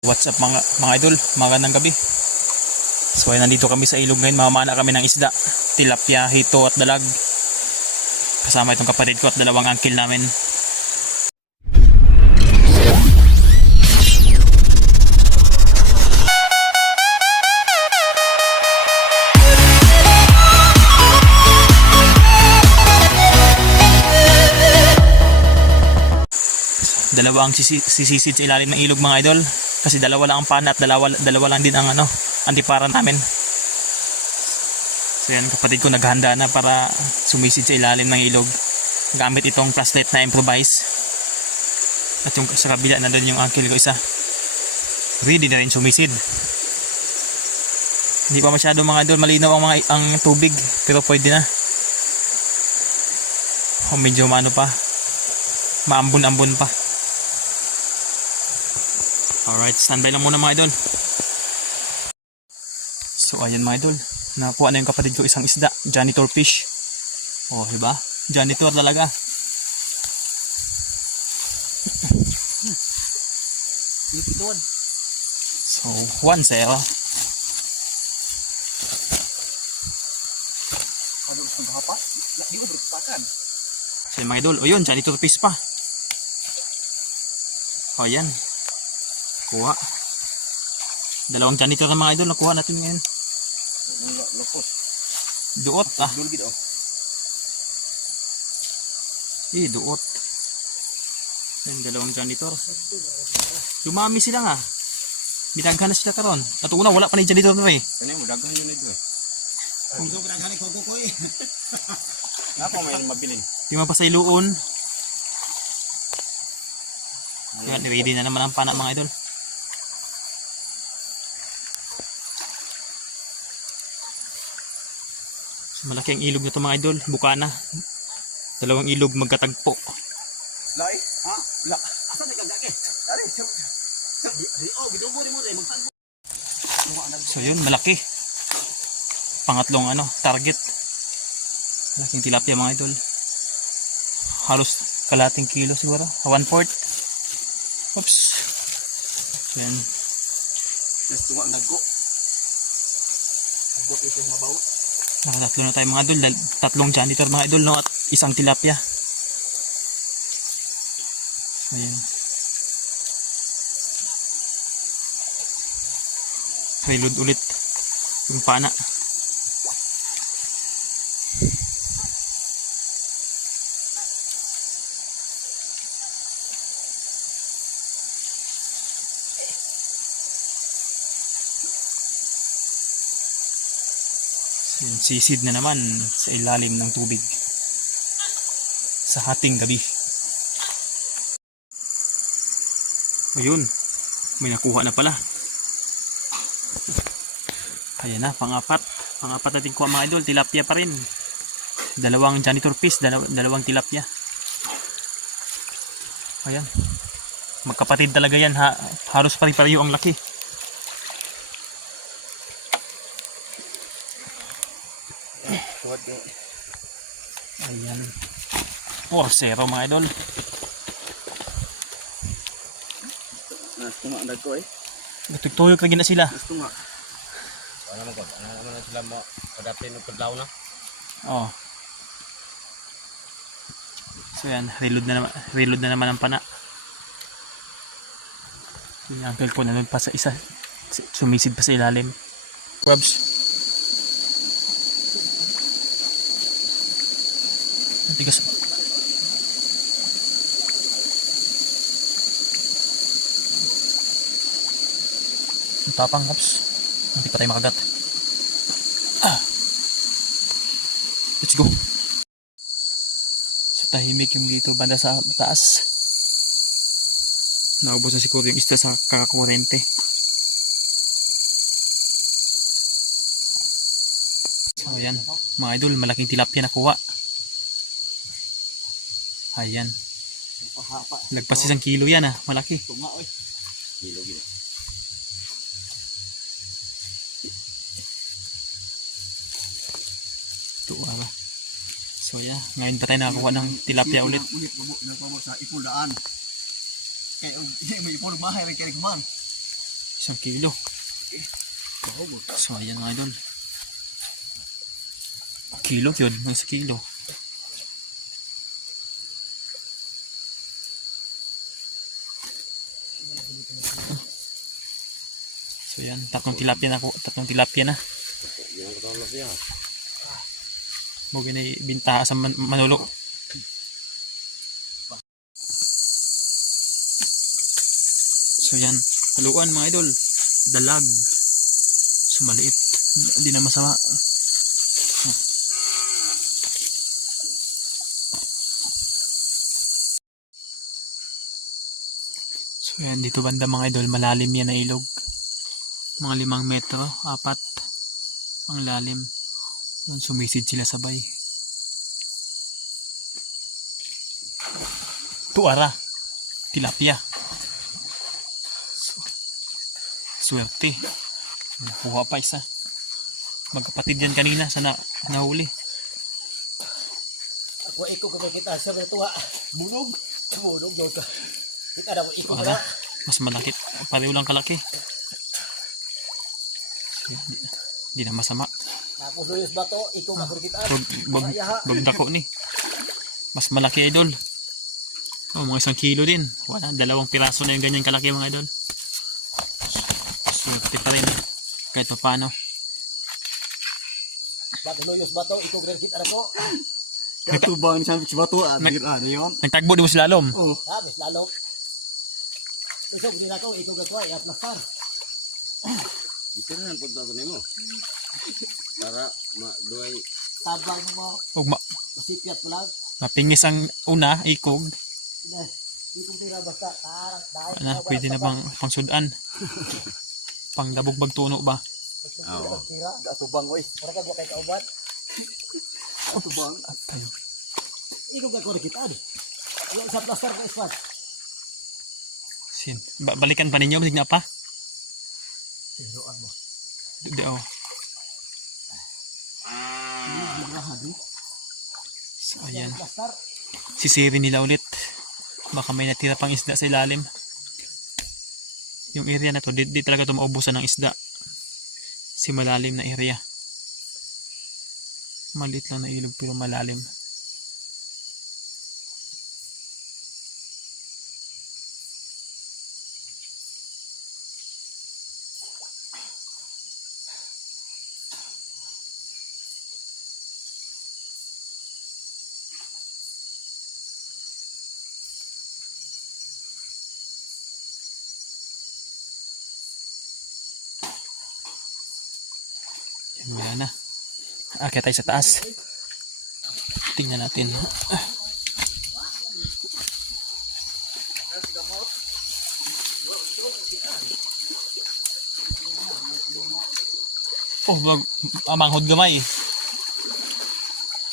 What's up mga idol, magandang gabi. So ay nandito kami sa ilog ngayon, mamamana kami ng isda, tilapia, hito at dalag. Kasama itong kapatid ko at dalawang uncle namin. Dalawa ang sisisid sa ilalim ng ilog mga idol. Kasi dalawa lang ang pana at dalawa lang din ang antipara namin. So yan, kapatid ko naghanda na para sumisid sa ilalim ng ilog gamit itong flashlight na improvise. At yung sa kabila na doon yung uncle ko isa, ready na rin sumisid. Hindi pa masyado mga idol malinaw ang tubig, pero pwede na. Medyo pa, maambon-ambon pa. Alright, standby lang muna mga idol. So ayan mga idol, nakuha na yung kapatid ko isang isda, janitor fish. Oh, diba? Janitor talaga. So 1-0. So mga idol, o yun, janitor fish pa. O yan, kuha. Dalawang janitor na mga idol, nakuha natin ngayon. Duot ah. Duot. Yan, dalawang janitor. Dumami sila nga. Binaghan na sila karon. At una wala pa ni janitor na eh. Kanya mo daghang yun ito eh. Kung daghang ko ko eh. Napa may mabilin. Di man pa sa iluon. Yan, ready na naman ang pana mga idol. Malaki ang ilog na ito mga idol, buka na. Dalawang ilog magkatagpo. Lai? Ha? Wala. Asa na kagake? Dari. Oh, bidombo mo rin magsan. So yun, malaki. Pangatlong target. Malaking tilapia mga idol. Halos kalating kilo siguro, 1/4. Oops. Yan. Just tuwa naggo. Naggo isang mabaw. Nakatatlo na tayo mga idol, tatlong janitor mga idol no, at isang tilapia. Ayan. Reload ulit yung pana. Sisid na naman sa ilalim ng tubig sa hating gabi. Ayun, may nakuha na pala. Ayan na, pangapat natin kuha mga idol, tilapia pa rin. Dalawang janitor fish, dalawang tilapia. Ayan, magkapatid talaga yan ha, halos pari-pareho ang laki. Ayan. Oh, 0 mga idol. Nastunga ang dagko eh. Tutuyok lagi na sila. Nastunga. Ano naman na sila mo kadapin ng kadlaw na. Oh. So yan, reload na naman ang pana. Yung uncle ko nandun pa sa isa, sumisid pa sa ilalim. Crabs. Tigas. Ang tapang, Crabs. Hindi pa tayo makagat. Let's go. So tahimik yung dito banda sa taas. Naubos na siguro yung isda sa kakakurente. So ayan, mga idol, malaking tilapia nakuha. Ayan. Nagpas 1 kilo yan malaki. Tunga oy. Kilo gid. Tuwa ba? So yeah, ngayon pa tayo nakakuha ng tilapia ulit. Nagpamot sa ipul daan. Kaya may ipul bahay rin kaya kuman. 1 kilo. So ayan mga idol. Kilo yun, may 1 kilo. So yan, 3 tilapia na ako, 3 tilapia na. Mugin na ibintaha sa Manolo. So yan, haluan mga idol. Dalag. So maliit. Hindi na masama. So yan, dito banda mga idol, malalim yan na ilog. Mga 5 metro, 4 ang lalim. Yan, sumisid sila sabay. Tuara. Tilapia. So, swerte. Nakuha pa isa. Magkapatid yan kanina sa nahuli. Ako iko kami kita sa tuwa. Bunog. Bunog yun ka. Kita na mo iko Tuara. na. Mas malaki. Pareho lang kalaki. So, hindi na masama. Tapos luyos ba to? Iko makurikitaan. Bag dako ni. Mas malaki idol. Oh, mga 1 kilo din. Wala, 2 piraso na yung ganyan kalaki mga idol. Swerte pa rin. Kahit pa paano. Bato luyos ba to? Iko makurikitaan ako. Katubang ni San Bato ano yun? Nagtagbo di mo sila alom. Oh, Sabes lalo. Isog din ako, iko gatwa, i-aplastar. dito na ang punta ko nimo. Para maduay Tabang mo, Ug masipyat mo lang. mapingis ang una, ikog. Hindi, iko tira basta. Tarang, dahil. Ano, pwede na bang pangsudan? Panglabog bagtuno ba? Oo. Tira. katubang oy. Mura ka kay kauban. Katubang. Tayo. Iko makurikitaan. Yung sa plaster ko ispas. Balikan pa ninyo, signa pa. Tinuan mo. Di oh. So ayan. Plaster. Sisirin nila ulit. Baka may natira pang isda sa ilalim. Yung area na to, di talaga ito maubusan ng isda. Si malalim na area. Maliit lang na ilog pero malalim. Yan, wala na. Akit tayo sa taas. Tingnan natin. Oh, manghod gamay.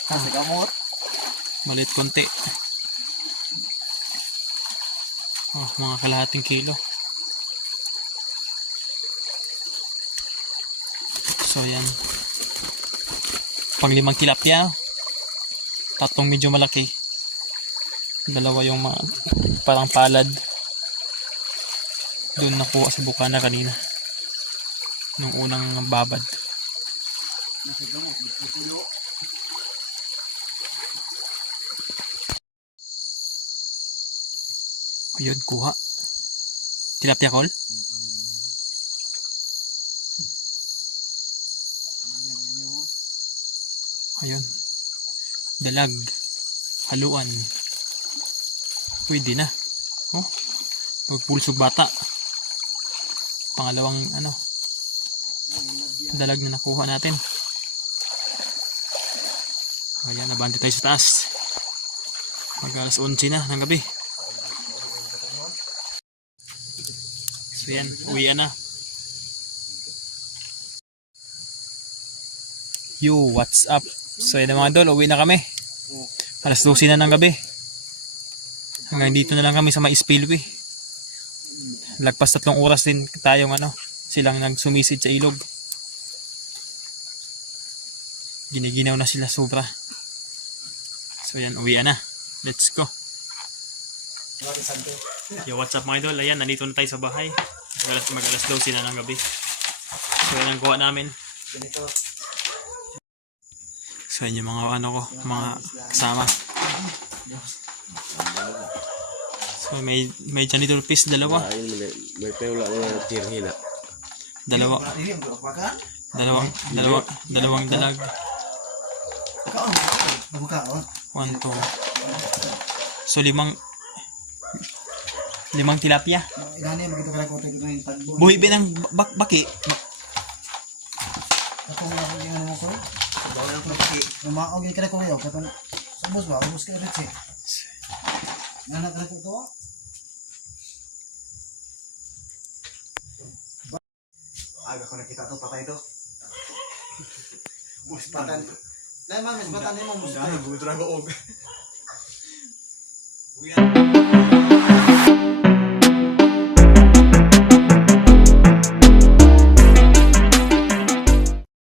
Sa gamot. Maliit konti. Oh, mga kalahating kilo. So yan. Pang 5 tilapia. 3 medyo malaki. 2 yung parang palad. Doon nakuha sa bukana kanina. Nung unang babad. Ayun, kuha. Tilapia call. Ayun. Dalag. Haluan. Pwede na. Oh. Pagpulsog bata. Pangalawang dalag na nakuha natin. Ayan, nabante tayo sa taas. Mag alas 11 na ng gabi. So yan, uwian na. Yo, what's up? So yan mga idol, uwi na kami. Alas 12 na ng gabi. Hanggang dito na lang kami sa may spillway. Lagpas 3 oras din tayong silang nagsumisid sa ilog. Giniginaw na sila sobra. So yan, uwi na. Let's go. Yo, what's up mga idol? Ayan, nandito na tayo sa bahay. Mag-alas 12 na ng gabi. So yan ang kuha namin. Ganito. Sa inyo mga ano ko, mga kasama. So may janitor piece, dalawa. May pula na tirhila. Dalawang dalag. One, two. So limang tilapia. Inani begitu kala ko tayo ng tagbo. Buhi binang baki. Ako mo ako gingan mo ko. Bawal ko ki. Lumaog yung kala ko yo katon. Subos ba? Ubos ka rin siya. Nanak na ko to. Aga ko nakita to patay to. Muspatan. Lai man mas batan mo muspatan. Dahil gusto na ko og.